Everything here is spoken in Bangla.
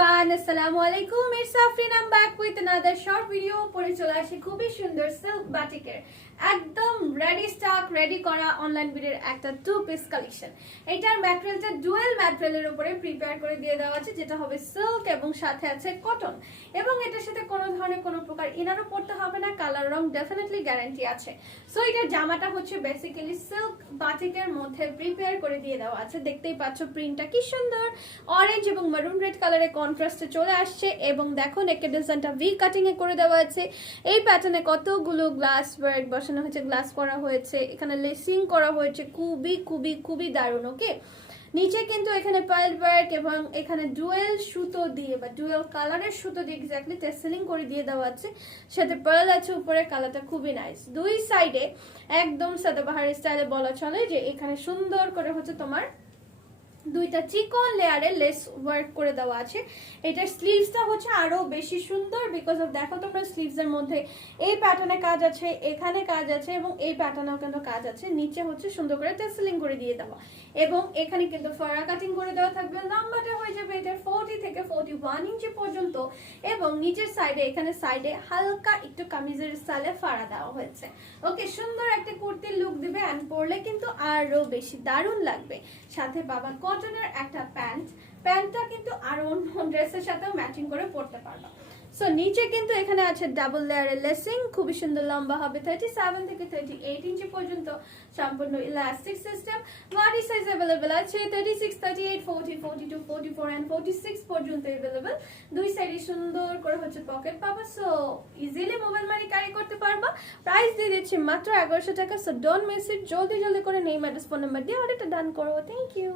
এভরিওয়ান আসসালামু আলাইকুম it's Afrin I'm back with another short video পরে চলে আসি খুবই সুন্দর সিল্ক বাটিকের একদম রেডি স্টক রেডি করা অনলাইন বিডের একটা টু পিস কালেকশন এটার ম্যাটেরিয়ালটা ডুয়েল ম্যাটেরিয়ালের উপরে প্রিপেয়ার করে দিয়ে দেওয়া আছে, যেটা হবে সিল্ক এবং সাথে আছে কটন এবং এটার সাথে কোনো ধরনের কোনো প্রকার ইনারও পড়তে হবে না কালার রং ডেফিনেটলি গ্যারান্টি আছে. সো এটার জামাটা হচ্ছে বেসিক্যালি সিল্ক বাটিকের মধ্যে প্রিপেয়ার করে দিয়ে দেওয়া আছে। দেখতেই পাচ্ছ প্রিন্টটা কি সুন্দর। অরেঞ্জ এবং মারুন রেড কালারের কন্ট্রাস্টে চলে আসছে এবং দেখো নেকের ডিজাইনটা ভি কাটিং এ করে দেওয়া আছে। এই প্যাটার্নে কতগুলো গ্লাস ওয়ার্ক বসানো হয়েছে গ্লাস করা হয়েছে, এখানে লেসিং করা হয়েছে, খুবই খুবই খুবই দারুণ ওকে নিচে কিন্তু এখানে পাইল ওয়ার্ক এবং এখানে ডুয়েল সুতো দিয়ে বা ডুয়েল কালারের সুতো দিয়ে এক্স্যাক্টলি টেসেলিং করে দিয়ে দেওয়া আছে। সাথে পার্ল আছে উপরে কালারটা খুবই নাইস দুই সাইডে একদম সাদা সাদাবাহার স্টাইলে বলা চলে যে এখানে সুন্দর করে হচ্ছে তোমার দুইটা চিকন লেয়ারে লেস ওয়ার্ক করে দেওয়া আছে। এটার স্লিভসটা হচ্ছে আরও বেশি সুন্দর বিকজ অফ দেখো তোমরা স্লিভসের মধ্যে এই প্যাটার্নে কাজ আছে, এখানে কাজ আছে এবং এই প্যাটার্নেও কিন্তু কাজ আছে। নিচে হচ্ছে সুন্দর করে টেসেলিং করে দিয়ে দেওয়া। এবং এখানে কিন্তু ফরা কাটিং করে দেওয়া থাকবে। লম্বাটা হয়ে যাবে এটা ফোর্টি থেকে ফোর্টি ওয়ান ইঞ্চি পর্যন্ত এবং নিচের সাইডে এখানে সাইডে হালকা একটু কামিজের সালে ফাড়া দেওয়া হয়েছে। ওকে সুন্দর একটা কুর্তির লুক দিবে অ্যান্ড পরলে কিন্তু আরও বেশি দারুণ লাগবে। সাথে বাবা কটনের একটা প্যান্ট অন্য ড্রেসের সাথেও ম্যাচিং করে পরতে পারবা। সো নিচে কিন্তু এখানে আছে ডাবল লেয়ারের লেসিং খুবই সুন্দর লম্বা হবে থার্টি সেভেন থেকে থার্টি এইট ইঞ্চি পর্যন্ত সম্পূর্ণ elastic system body size available আছে thirty six thirty eight forty forty two forty four and forty six পর্যন্ত অ্যাভেলেবেল দুই সাইডে সুন্দর করে হচ্ছে পকেট পাবা। So easily mobile money carry করতে পারবা। প্রাইস দিয়ে দিচ্ছি মাত্র এগারোশো টাকা। সো ডোন্ট মিস ইট জলদি জলদি করে নেই ম্যাডাস ফোন নাম্বার দিয়ে অর্ডারটা ডান করো। Thank you